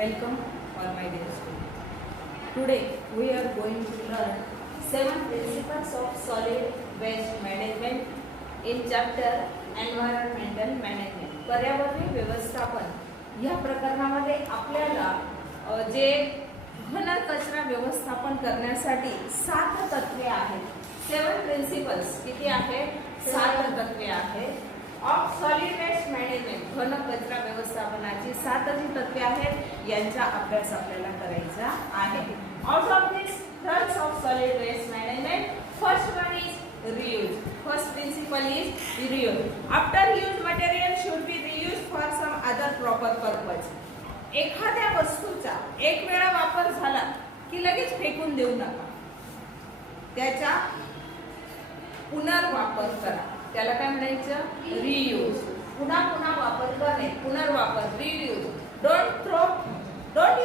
Welcome all my dear students. Today we are going to learn 7 principles of solid waste management in chapter environmental management. पर्यावरणीय व्यवस्थापन या प्रकरणामध्ये आपल्याला जे घन कचरा व्यवस्थापन करण्यासाठी 7 तत्वे आहेत. 7 प्रिन्सिपल्स किती आहेत? 7 तत्वे आहेत. ऑफ सॉलिड वेस्ट मॅनेजमेंट घन कचरा व्यवस्थापनाची 7 जी तत्वे आहेत यांचा अभ्यास आपल्याला करायचा आहे. Out of this terms of solid waste management first one is reuse. First principle is reuse. After use material should be reuse for some other proper purpose. एखाद्या वस्तूचा एक वेळा वापर झाला की लगेच फेकून देऊ नका, त्याचा पुनर्वापर करा. त्याला काय म्हणायचं? रियूज. पुन्हा पुन्हा वापर करणे, पुनर्वापर, reuse. Don't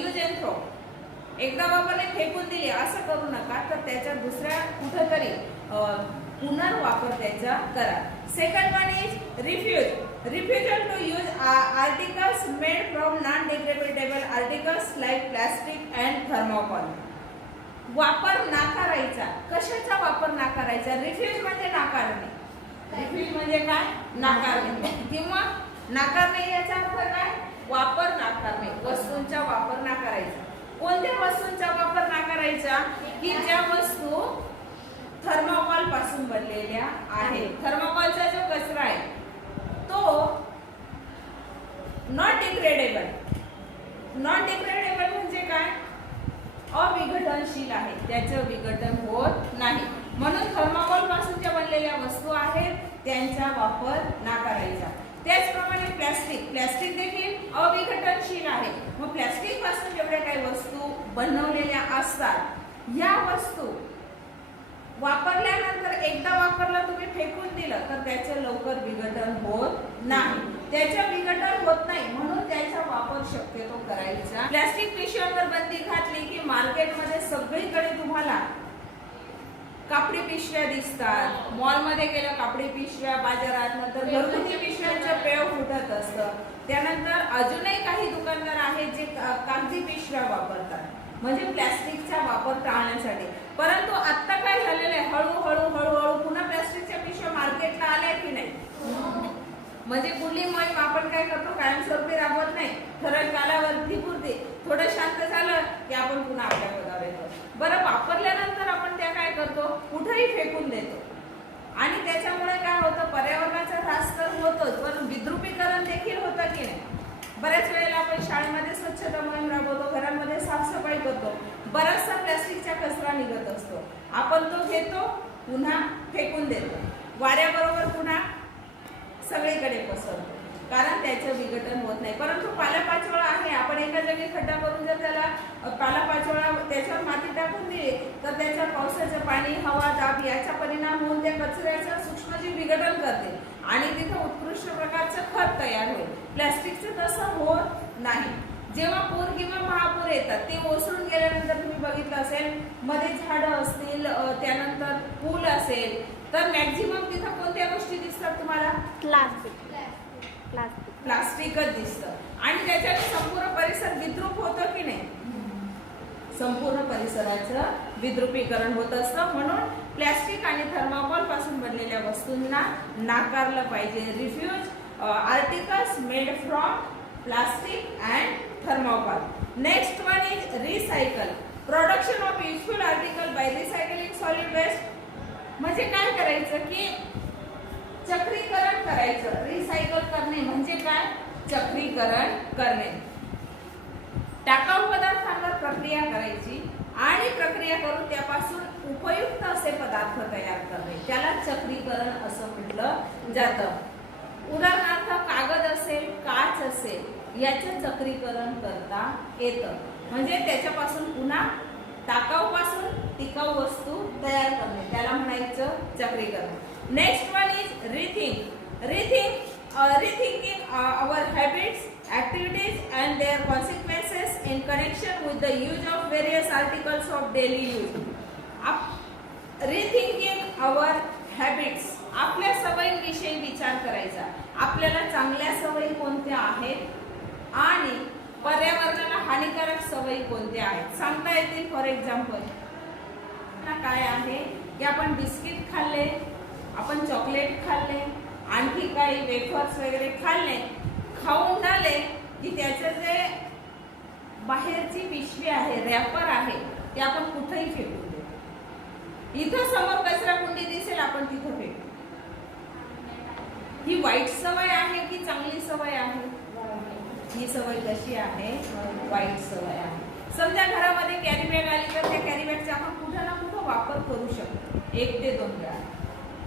use and throw. एकदा वापरले फेकून दिले असं करू नका, तर त्याच्या दुसऱ्या कुठेतरी पुनर्वापर त्याचा करा. Second one is refuse. Refusal to use articles made from non degradable articles like plastic and thermocol. वापर नाकारायचा. कशाचा वापर नाकारायचा? रिफ्यूज म्हणजे नाकारणे. रिफ्यूज म्हणजे काय? नाकारणे किंवा नाकारणे याचा अर्थ काय? वापर नाकारणे. वस्तूंचा वापर नाकारायचा. कोणत्या वस्तूंचा वापर नाकारायचा? की ज्या वस्तू थर्मोकॉल पासून बनलेल्या आहेत. थर्मोकॉलचा जो कचरा आहे तो नॉट डिग्रेडेबल. नॉट डिग्रेडेबल म्हणजे काय? अविघटनशील आहे, त्याचं विघटन होत नाही. म्हणून थर्मोकॉल पासून ज्या बनलेल्या वस्तू आहेत त्यांचा वापर नाकारायचा. त्याचप्रमाणे प्लास्टिक देखील अविघटनशील आहे. मग प्लास्टिक पासून जेवढ्या काही वस्तू बनवलेल्या असतात या वस्तू वापरल्यानंतर एकदा वापरला तुम्ही फेकून दिलं तर त्याचं लवकर विघटन होत नाही. त्याचं विघटन होत नाही म्हणून त्याचा वापर शक्यतो करायचा. प्लास्टिक पिशव्यांवर बंदी घातली की मार्केटमध्ये सगळीकडे तुम्हाला कापडी पिशव्या दिसतात. मॉलमध्ये गेलं कापडी पिशव्या, बाजारात नंतर घरगुती पिशव्यांचं पेव फुटत असतं. त्यानंतर अजूनही काही दुकानदार आहेत जे कागदी पिशव्या वापरतात, म्हणजे प्लास्टिकचा वापर टाळण्यासाठी. परंतु आता काय झालेलं आहे, हळूहळू पुन्हा प्लास्टिकच्या पिशव्या मार्केटला आल्या की नाही? म्हणजे कुठली मोहीम आपण काय करतो, कायमस्वरूपी राबवत नाही. ठराविक कालावधीपुरती थोडं शांत झालं की आपण पुन्हा आपल्या पदावर येतो. बरं, वापरल्यानंतर आपण त्या काय करतो, कुठेही फेकून देतो. आणि त्याच्यामुळे काय होतं, पर्यावरणाचा ऱ्हास तर होतोच, पण विद्रुपीकरण देखील होतं की नाही? बऱ्याच वेळेला आपण शाळेमध्ये स्वच्छता मोहीम राबवतो, घरांमध्ये साफसफाई करतो, बराचसा प्लास्टिकचा कचरा निघत असतो. आपण तो घेतो, पुन्हा फेकून देतो, वाऱ्याबरोबर पुन्हा सगळीकडे पसरतो, कारण त्याचं विघटन होत नाही. परंतु पालापाचोळा आहे, आपण एका जागी खड्डा करून जर त्याला पालापाचोळा त्याच्यावर माती टाकून दिली तर त्याच्या पावसाचं पाणी, हवा, दाब याचा परिणाम होऊन त्या कचऱ्याचं सूक्ष्मजीव विघटन करते आणि तिथं उत्कृष्ट प्रकारचं खत तयार होईल. प्लास्टिकचं तसं होत नाही. जेव्हा पूर किंवा महापूर येतात ते ओसरून गेल्यानंतर तुम्ही बघितलं असेल, मध्ये झाडं असतील, त्यानंतर पूल असेल, तर मॅक्झिमम तिथं कोणत्या गोष्टी दिसतात तुम्हाला? प्लास्टिकच दिसतं. आणि त्याच्याने संपूर्ण परिसर विद्रूप होतो की नाही? संपूर्ण परिसराचं विद्रुपीकरण होत असतं. म्हणून प्लास्टिक आणि थर्मोकॉल पासून बनलेल्या वस्तूंना नाकारलं पाहिजे. Refuse articles made from plastic and thermocol. Next one is recycle. Production of useful article by recycling solid waste. म्हणजे काय करायचं की चक्रीकरण करायचं. रिसायकल करणे म्हणजे काय? चक्रीकरण करणे. टाकाऊ पदार्थांवर प्रक्रिया करायची आणि प्रक्रिया करून त्यापासून उपयुक्त असे पदार्थ तयार करणे, त्याला चक्रीकरण असं म्हटलं जातं. उदाहरणार्थ कागद असेल, काच असेल, याचं चक्रीकरण करता येतं. म्हणजे त्याच्यापासून पुन्हा टाकाऊ पासून टिकाऊ वस्तू तयार करणे, त्याला म्हणायचं चक्रीकरण. Next one is rethinking our habits, activities and their consequences in connection with the use of various articles of daily use. Rethinking our habits. आपल्या सवयींविषयी विचार करायचा. आपल्याला चांगल्या सवयी कोणत्या आहेत आणि पर्यावरण हानिकारक सवयी कोणत्या आहेत सांगता येतील? फॉर एक्झाम्पल काय आहे की आपण बिस्किट खाल्ले, आपण चॉकलेट खाल्ले, आणखी काही वेफर्स वगैरे खाल्ले, खाऊन झाले की त्याचं जे बाहेरची पिशवी आहे, रॅपर आहे, ते आपण कुठेही फेकून देतो. इथं समोर कचरा कुंडी दिसेल, आपण तिथं फेकू. ही वाईट सवय आहे की चांगली सवय आहे? ही सवय कशी आहे? वाईट सवय आहे. समजा घरामध्ये कॅरी बॅग आली तर त्या कॅरी बॅगचा आपण कुठं ना कुठं वापर करू शकतो 1 ते 2 वेळा,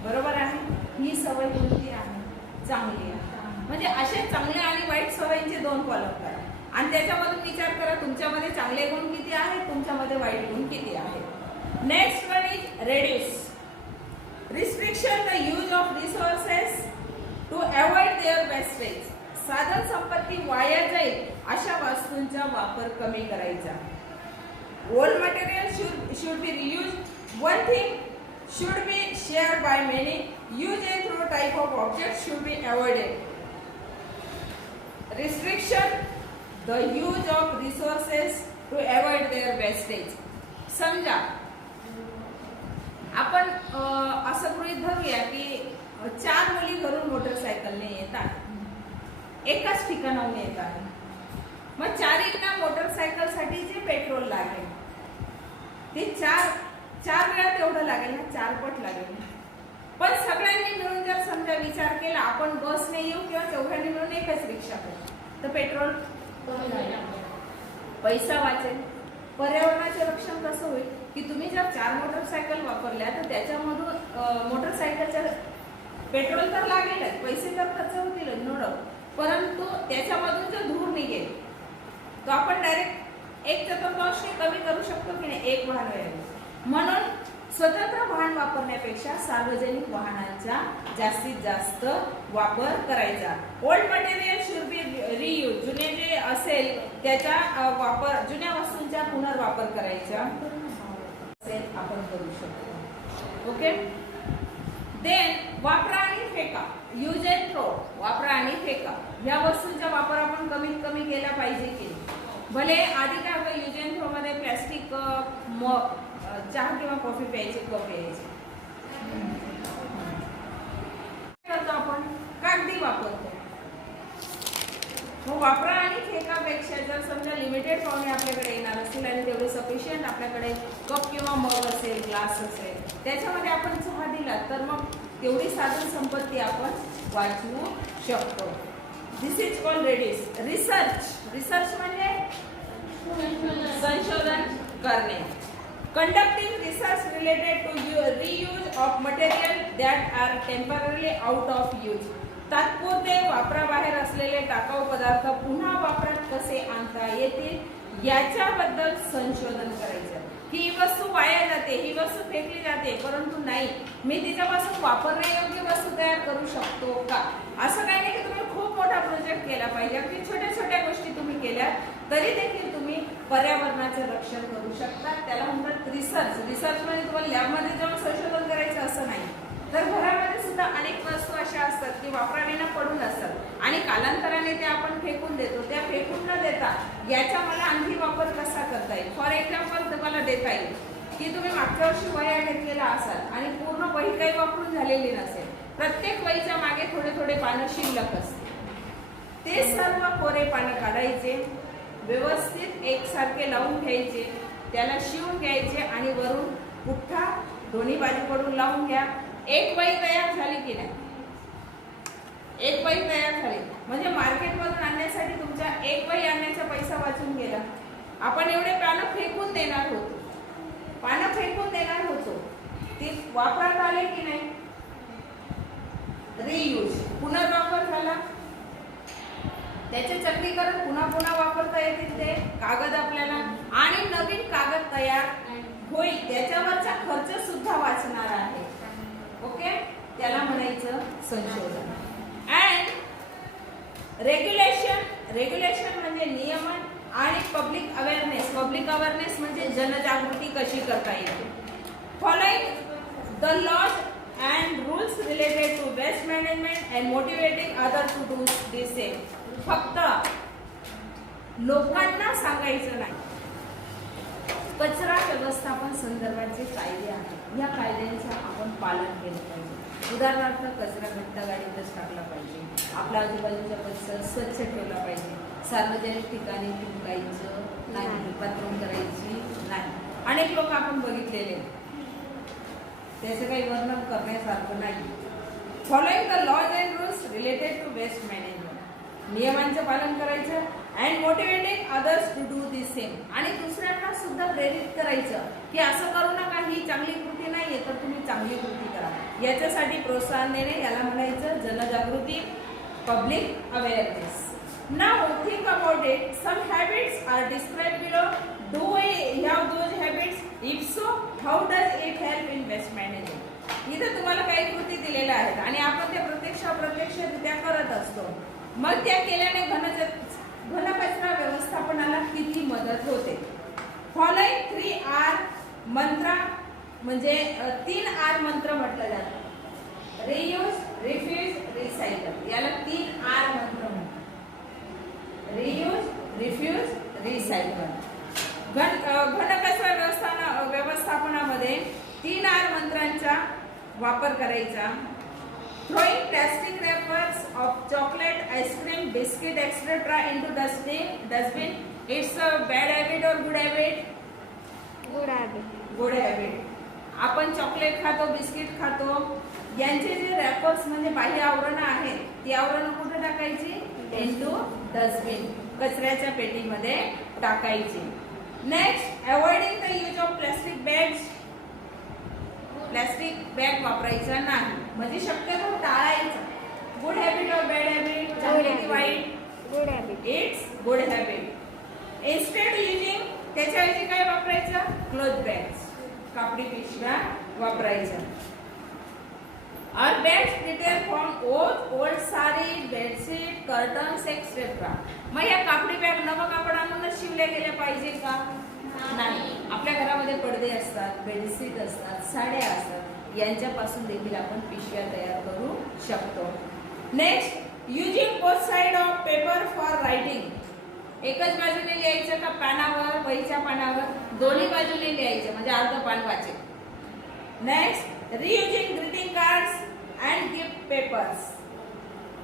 बरोबर आहे. ही सवय कोणती आहे? चांगली आहे. म्हणजे असे चांगल्या आणि वाईट सवयींचे 2 कॉलम करा आणि त्याच्यामधून विचार करा तुमच्यामध्ये चांगले गुण किती आहेत, तुमच्यामध्ये वाईट गुण किती आहेत. Next one is reduce. Restriction the use of resources to avoid their wastage. साधन संपत्ती वाया जाईल अशा वस्तूंचा वापर कमी करायचा. Old material should be reused. One thing should be shared by many. Use and throw type of objects should be avoided. Restriction the use of resources to avoid their wastage. समजा आपण असं गृहीत धरूया की 4 मुली घरून मोटरसायकलने येतात, एकाच ठिकाणाहून येत आहे. मग 4 मोटरसायकलसाठी जे पेट्रोल लागेल ते 4 वेळा तेवढं लागेल ना, 4 पट लागेल. पण सगळ्यांनी मिळून जर समजा विचार केला आपण बसने येऊ किंवा चौघांनी मिळून एकच रिक्षा करू तर पेट्रोल पैसा वाचेल. पर्यावरणाचे रक्षण कसं होईल की तुम्ही जर 4 मोटरसायकल वापरल्या तर त्याच्यामधून मोटरसायकलच्या पेट्रोल तर लागेलच, पैसे तर खर्च होतील नो डाऊट, परंतु त्याच्यामधून जो धूर निघेल तो आपण डायरेक्ट 1/4 कमी करू शकतो की नाही, 1 वाहन वेळेला. म्हणून स्वतंत्र वाहन वापरण्यापेक्षा सार्वजनिक वाहनांचा जास्तीत जास्त वापर करायचा. Old material should be reuse. जुने जे असेल त्याचा वापर, जुन्या वस्तूंचा पुनर्वापर करायचा आपण करू शकतो. ओके. देन वापरा आणि फेका. Use and throw. वापरा आणि फेका. या वस्तूंचा वापर आपण कमीत कमी केला पाहिजे की भले आधी काय होतं यूज अँड थ्रो मध्ये प्लॅस्टिक चहा किंवा कॉफी प्यायचे कप यायचे, करतो आपण कागदी वापरतो. मग वापरा आणि फेकापेक्षा जर समजा लिमिटेड पाहुणे आपल्याकडे येणार असतील आणि तेवढे सफिशियंट आपल्याकडे कप किंवा मग असेल, ग्लास असेल, त्याच्यामध्ये आपण चहा दिला तर मग तेवढी साधन संपत्ती आपण वाचवू शकतो. This is called reduce. Research. Research म्हणजे संशोधन करणे. Conducting research related to reuse of material that are temporarily out of use. तात्पुरते वापराबाहेर असलेले टाकाऊ पदार्थ पुन्हा वापरात कसे आणता येतील याच्याबद्दल संशोधन करायचं. ही वस्तू वाया जाते, ही वस्तू फेकली जाते, परंतु नाही मी तिच्यापासून वापरण्यायोग्य वस्तू तयार करू शकतो का. असं काही नाही की तुम्ही खूप मोठा प्रोजेक्ट केला पाहिजे. अगदी छोट्या छोट्या गोष्टी तुम्ही केल्या तरी देखील तुम्ही पर्यावरणाचे रक्षण करू शकता. त्याला म्हणतात रिसर्च. रिसर्च म्हणजे तुम्हाला लॅबमध्ये जाऊन संशोधन करायचं असं नाही, तर घरामध्ये सुद्धा अनेक वस्तू अशा असतात की वापराने न पडून असतात आणि कालांतराने त्या आपण फेकून देतो. त्या फेकून न देता याचा मला आणखी वापर कसा करता येईल. फॉर एक्झाम्पल तुम्हाला देता येईल की तुम्ही मागच्या वर्षी वह्या घेतलेला असाल आणि पूर्ण वही काही वापरून झालेली नसेल, प्रत्येक वहीच्या मागे थोडे थोडे पानं शिल्लक असते. ते सर्व कोरे पानं काढायचे, व्यवस्थित एकसारखे लावून घ्यायचे, त्याला शिवून घ्यायचे आणि वरून पुठ्ठा दोन्ही बाजूकडून लावून घ्या. एक वही तयार झाली की नाही, एक वही तयार झाली म्हणजे मार्केटमधून आणण्यासाठी तुमच्या एक वही आणण्याचा पैसा वाचून गेला. आपण एवढे पानं फेकून देणार होतो, पानं फेकून देणार होतो, ती वापरात आले की नाही. रियूज. पुनर्वापर झाला, त्याचे चक्रीकरण पुन्हा पुन्हा वापरता येतील ते कागद आपल्याला आणि नवीन कागद तयार होईल, त्याच्यावरचा खर्च सुद्धा वाचणार आहे. ओके. त्याला म्हणायचं संशोधन. And regulation. रेग्युलेशन म्हणजे नियमन आणि पब्लिक अवेअरनेस. पब्लिक अवेअरनेस म्हणजे जनजागृती कशी करता येते. Following the laws and rules related to waste management and motivating others to do the same. फक्त लोकांना सांगायचं नाही. कचरा व्यवस्थापन संदर्भात जे कायदे आहेत या कायद्यांचं आपण पालन केलं पाहिजे. उदाहरणार्थ कचरा घट्ट गाडीतच टाकला पाहिजे, आपला आजूबाजूचा परिसर स्वच्छ ठेवला पाहिजे, सार्वजनिक ठिकाणी थुंकायचं नाही, बाथरूम करायची नाही. अनेक लोक आपण बघितलेले, त्याचं काही वर्णन करण्यासारखं नाही. Following the laws and rules related to waste management, नियमांचं पालन करायचं. And motivating others to do the same, आणि दुसऱ्यांना सुद्धा प्रेरित करायचं की असं करू नका, ही चांगली कृती नाहीये तर तुम्ही चांगली कृती करा. याच्यासाठी प्रोत्साहन देणे, याला म्हणायचं जनजागृती, public awareness. Now think about it. Some habits are described below. Do we have those habits? If so, how does it help in waste management? इथे तुम्हाला काही कृती दिलेल्या आहेत आणि आपण त्या अप्रत्यक्षरित्या करत असतो. मग त्या केल्याने घनकचरा व्यवस्थापनाला किती मदत होते? फॉलोइंग 3R मंत्र, म्हणजे 3R मंत्र म्हटलं जातं. रियूज, रिफ्यूज, रिसायकल, याला 3R मंत्र म्हणतात. Reuse, refuse, recycle. घनकचरा व्यवस्थापनामध्ये 3R मंत्रांचा वापर करायचा. Throwing plastic wrappers of chocolate, ice cream, biscuit, etc. into dustbin. It's a bad habit or good habit? Good habit. Good habit. आपण चॉकलेट खातो, biscuit खातो, यांचे जे रॅपर्स म्हणजे बाह्य आवरणं आहेत ती आवरणं कुठे टाकायची? इंटू डस्टबिन, कचऱ्याच्या पेटीमध्ये टाकायची. Next, avoiding the use of plastic bags. Plastic bag वापरायचा नाही, म्हणजे शक्यतो टाळायचं. गुड हॅबिट और बॅड हॅबिट? चांगली की वाईट? Good habit. It's good habit. Instead using, त्याच्याऐवजी काय वापरायचं? क्लोथ बॅग्स, कापडी पिशव्या वापरायच्या. Are bags prepare from old sari, bedsheet, curtains etcetera. मग या कापडी बॅग नवं कापड आणूनच शिवल्या गेल्या पाहिजे का? नाही. आपल्या घरामध्ये पडदे असतात, बेडशीट असतात, साड्या असतात, यांच्यापासून देखील आपण पिशव्या तयार करू शकतो. Next, using both side of paper for writing. एकच बाजूने लिहायचं का पानावर, वहीच्या पानावर? दोन्ही बाजूने लिहायचं, म्हणजे अर्ध पान वाचेल. Next, reusing greeting cards and gift papers.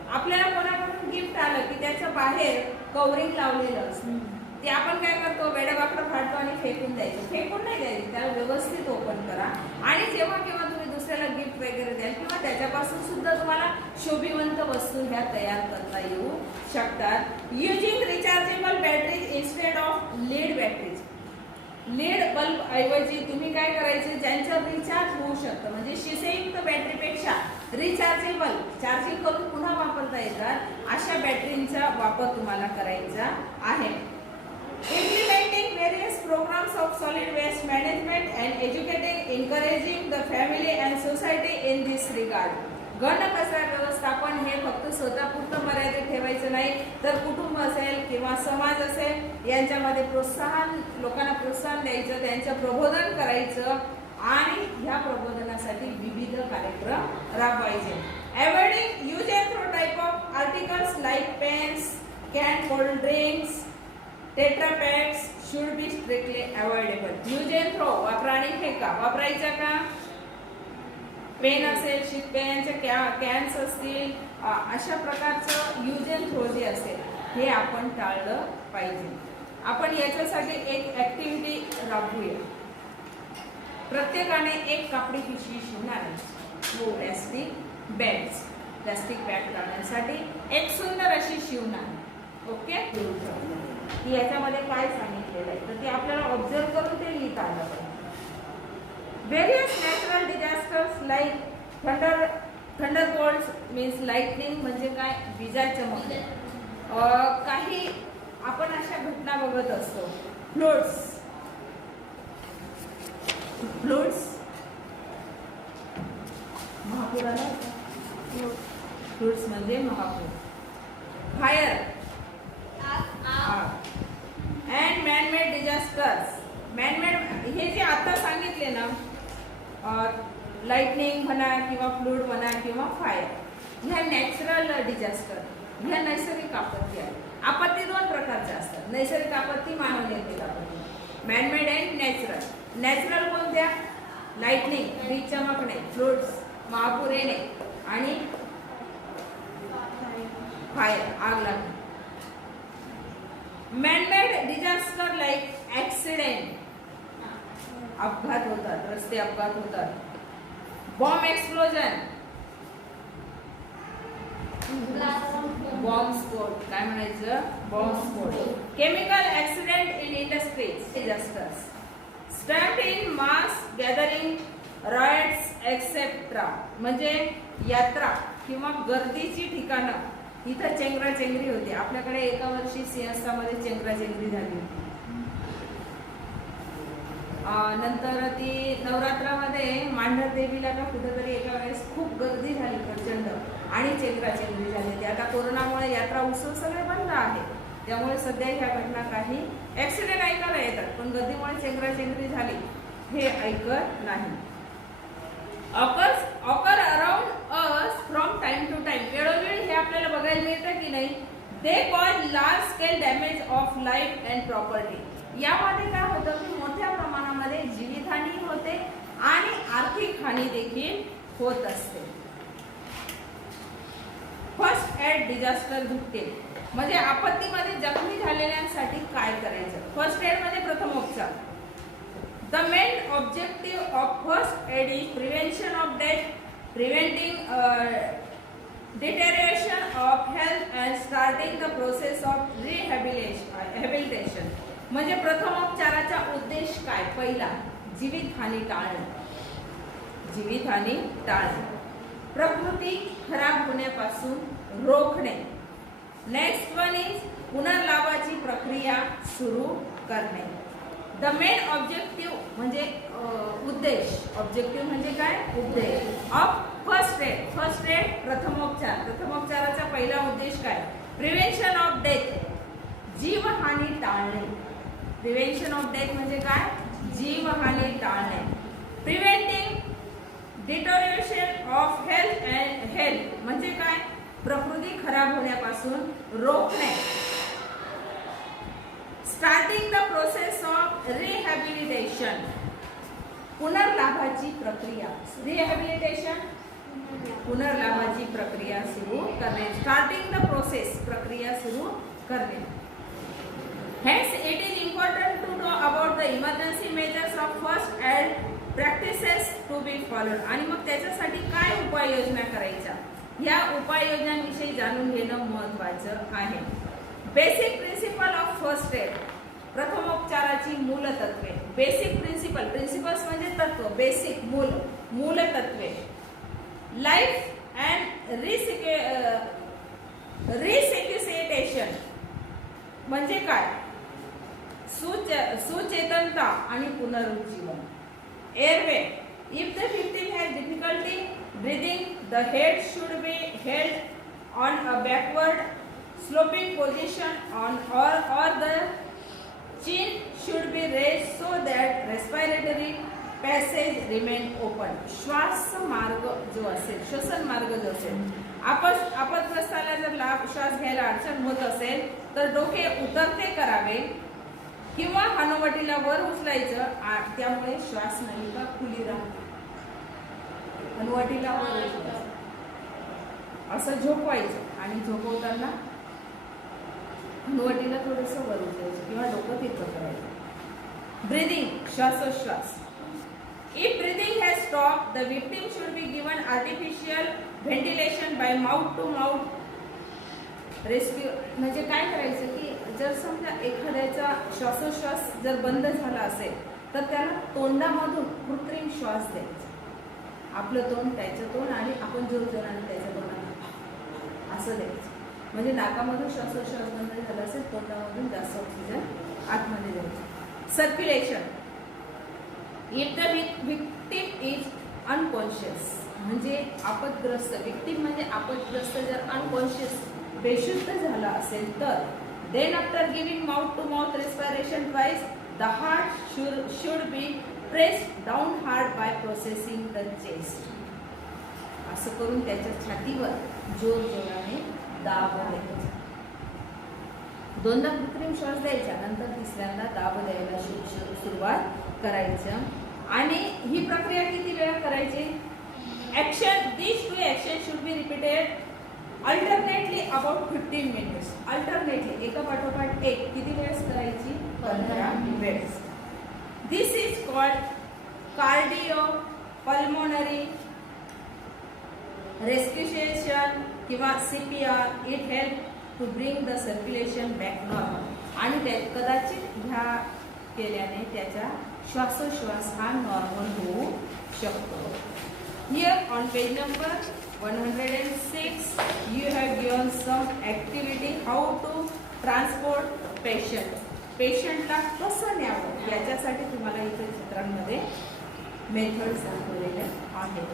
आपल्याला कोणाकडून गिफ्ट आलं की त्याच्या बाहेर कवरिंग लावलेलं असतं, ते आपण काय करतो? वेडवाकडं फाडतो आणि फेकून द्यायचं. फेकून नाही द्यायचं, त्याला व्यवस्थित ओपन करा. आणि जेव्हा केव्हा तुम्ही दुसऱ्याला गिफ्ट वगैरे द्याल किंवा त्याच्यापासून सुद्धा तुम्हाला शोभिवंत वस्तू ह्या तयार करता येऊ शकतात. Using rechargeable batteries instead of lead batteries. Lead bulb ऐवजी तुम्ही काय करायचे? ज्यांचं रिचार्ज होऊ शकतं, म्हणजे शिसेयुक्त बॅटरीपेक्षा रिचार्जेबल, चार्जिंग करून पुन्हा वापरता येतात अशा बॅटरींचा वापर तुम्हाला करायचा आहे. Implementing various programs of solid waste management and educating, encouraging the family and society in this regard. घनकचरा व्यवस्थापन हे फक्त स्वतःपुरतं मर्यादित ठेवायचं नाही, तर कुटुंब असेल किंवा समाज असेल यांच्यामध्ये लोकांना प्रोत्साहन द्यायचं, त्यांचं प्रबोधन करायचं आणि ह्या प्रबोधनासाठी विविध कार्यक्रम राबवायचे. Avoiding use and throw type of articles like pens, canned cold drinks, Tetra packs should be strictly avoidable. Use and throw, वापरा आणि फेका. वापरायचा का? पेन असेल, शीट पेनचे कॅन्स असतील, अशा प्रकारचं यूज अँड थ्रो जे असेल हे आपण टाळलं पाहिजे. आपण याच्यासाठी एक ऍक्टिव्हिटी राबवूया. प्रत्येकाने एक कापडी पिशवी शिवणार आहे. प्लास्टिक बॅग्स, प्लास्टिक बॅग टाळण्यासाठी एक सुंदर अशी शिवणार. ओके, की याच्यामध्ये काय सांगितलेलं आहे तर ते आपल्याला ऑब्झर्व करून ते लिहिता आलं पाहिजे. Various natural disasters like Thunderbolts means lightning, म्हणजे काय? विजा चमकणे. काही आपण अशा घटना बघत असतो. फ्लड्स महापुराला फ्लड्स म्हणजे महापूर. Fire, and man-made disasters. Man-made हे जे आता सांगितले ना, लाइटनिंग म्हणा किंवा फ्लड म्हणा किंवा फायर, ह्या नॅचरल डिझास्टर, ह्या नैसर्गिक आपत्ती आहेत. आपत्ती दोन प्रकारच्या असतात, नैसर्गिक आपत्ती, मानव निर्मित आपत्ती, मॅनमेड अँड नॅचरल. नॅचरल कोणत्या? लाइटनिंग, वीज चमकणे, फ्लड्स, महापूर येणे आणि फायर, आग लागणे. मॅनमेड डिझास्टर लाईक ऍक्सिडेंट, अपघात होतात, रस्ते अपघात होतात, बॉम्ब एक्सप्लोजन, बॉम्ब स्फोट, काय म्हणायचं? बॉम्ब स्फोट. Chemical accident in industries, disasters. Stunt in mass gathering, riots etcetera, म्हणजे यात्रा किंवा गर्दीची ठिकाणं, इथं चेंगराचेंगरी होते. आपल्याकडे एका वर्षी सिंहस्थामध्ये चेंगराचेंगरी झाली होती. नंतर ती नवरात्रामध्ये मांढर देवीला का कुठेतरी एका वेळेस खूप गर्दी झाली प्रचंड आणि चेंगराचेंगरी झाली होती. आता कोरोनामुळे यात्रा उत्सव सगळे बंद आहे, त्यामुळे सध्या ह्या घटना काही ऍक्सिडेंट ऐकायला येतात, पण गर्दीमुळे चेंगराचेंगरी झाली हे ऐकत नाही. Occur around us from time to time, वेळोवेळी हे आपल्याला बघायला मिळतं की नाही. They cause large scale damage of life and property. यामध्ये काय होतं की मोठ्या प्रमाणामध्ये जीवितहानी होते आणि आर्थिक हानी देखील होत असते. फर्स्ट एड डिझास्टर व्हिक्टिम, म्हणजे आपत्तीमध्ये जखमी झालेल्यांसाठी काय करायचं. फर्स्ट एड मध्ये प्रथमोपचार. The main objective of first aid is prevention of death, preventing deterioration of health and starting the process of rehabilitation. म्हणजे प्रथमोपचाराचा उद्देश काय? पहिला, जीवितहानी टाळणे, जीवितहानी टाळणे, प्रकृती खराब होण्यापासून रोखणे. नेक्स्ट वन इज पुनर्लाभाची प्रक्रिया सुरू करणे. द मेन ऑब्जेक्टिव्ह म्हणजे उद्देश, ऑब्जेक्टिव्ह म्हणजे काय? उद्देश of first add. First aid प्रथमोपचार, प्रथमोपचाराचा पहिला उद्देश काय? प्रिव्हेन्शन ऑफ डेथ, जीवहानी टाळणे. प्रिव्हेन्शन ऑफ डेथ म्हणजे काय? जीवहानी टाळणे. प्रिव्हेंटिंग डिटोरिएशन ऑफ हेल्थ म्हणजे काय? प्रकृती खराब होण्यापासून रोखणे. Starting the process of rehabilitation, पुनर्लाभाची प्रक्रिया. रिहॅबिलिटेशन, पुनर्लाभाची प्रक्रिया सुरू करणे. स्टार्टिंग द प्रोसेस, प्रक्रिया सुरू करणे. Hence, it is important to know about the emergency measures of first aid practices to be followed. आणि मग त्याच्यासाठी काय उपाययोजना करायच्या, या उपाययोजनांविषयी जाणून घेणं महत्त्वाचं आहे. Basic principle of first aid, प्रथमोपचाराची मूलतत्वे. बेसिक प्रिन्सिपल, प्रिन्सिपल्स म्हणजे तत्व, बेसिक मूलतत्वे. लाईफ अँड रिसेक्युसेटेशन म्हणजे काय? सुचेतनता आणि पुनरुज्जीवन. Airway, if the victim has difficulty breathing, the head should be held on a backward sloping position on or the chin should be raised so that respiratory passage remain open. श्वास मार्ग जो असेल, श्वसन मार्ग जो असेल, आपत्ग्रस्ताला जर श्वास घ्यायला अडचण होत असेल तर डोके उतरते करावे किंवा हनुवटीला वर उचलायचं, त्यामुळे श्वास नलिका खुली राहते. हनुवटीला वर उचलायचं, असं झोपवायचं आणि झोपवताना हनुवटीला थोडंसं वर उचलायचं किंवा डोकं तिथं करायचं. Breathing, श्वासोश्वास. If breathing has stopped, the victim should be given artificial ventilation by mouth to mouth rescue. म्हणजे काय करायचं की जर समजा एखाद्याचा श्वासोश्वास जर बंद झाला असेल तर त्याला तोंडामधून कृत्रिम श्वास द्यायचा. आपलं तोंड त्याचं तोंड आणि आपण जोरजोराने त्याचं तोंड असं द्यायचं. म्हणजे नाकामधून श्वासोश्वास बंद झाला असेल, तोंडामधून जास्त ऑक्सिजन आतमध्ये जायचं. Circulation. If the victim is unconscious, म्हणजे आपदग्रस्त, विक्टिम म्हणजे आपदग्रस्त जर अनकॉन्शियस, बेशुद्ध झाला असेल तर then after giving mouth to mouth respiration twice, the heart should be pressed down hard by processing the chest. असं करून त्याच्या छातीवर जोर जोराने दाब द्यायचा. दोनदा कृत्रिम श्वास द्यायचा, नंतर तिसऱ्यांदा दाब द्यायला सुरुवात करायचं. आणि ही प्रक्रिया किती वेळा करायची? Action, this two action should be repeated alternately about 15 minutes. Alternately एका पाठोपाठ एक किती वेळेस करायची? 15 वेळेस. This is called cardio pulmonary resuscitation किंवा CPR. It help to bring the circulation back normal. आणि कदाचित ह्या केल्याने त्याचा श्वासोश्वास हा नॉर्मल होऊ शकतो. Here on page number 106 you have given some activity how to transport patient. पेशंटला कसं न्यावं याच्यासाठी तुम्हाला इथे चित्रांमध्ये मेथड्स दाखवलेल्या आहेत.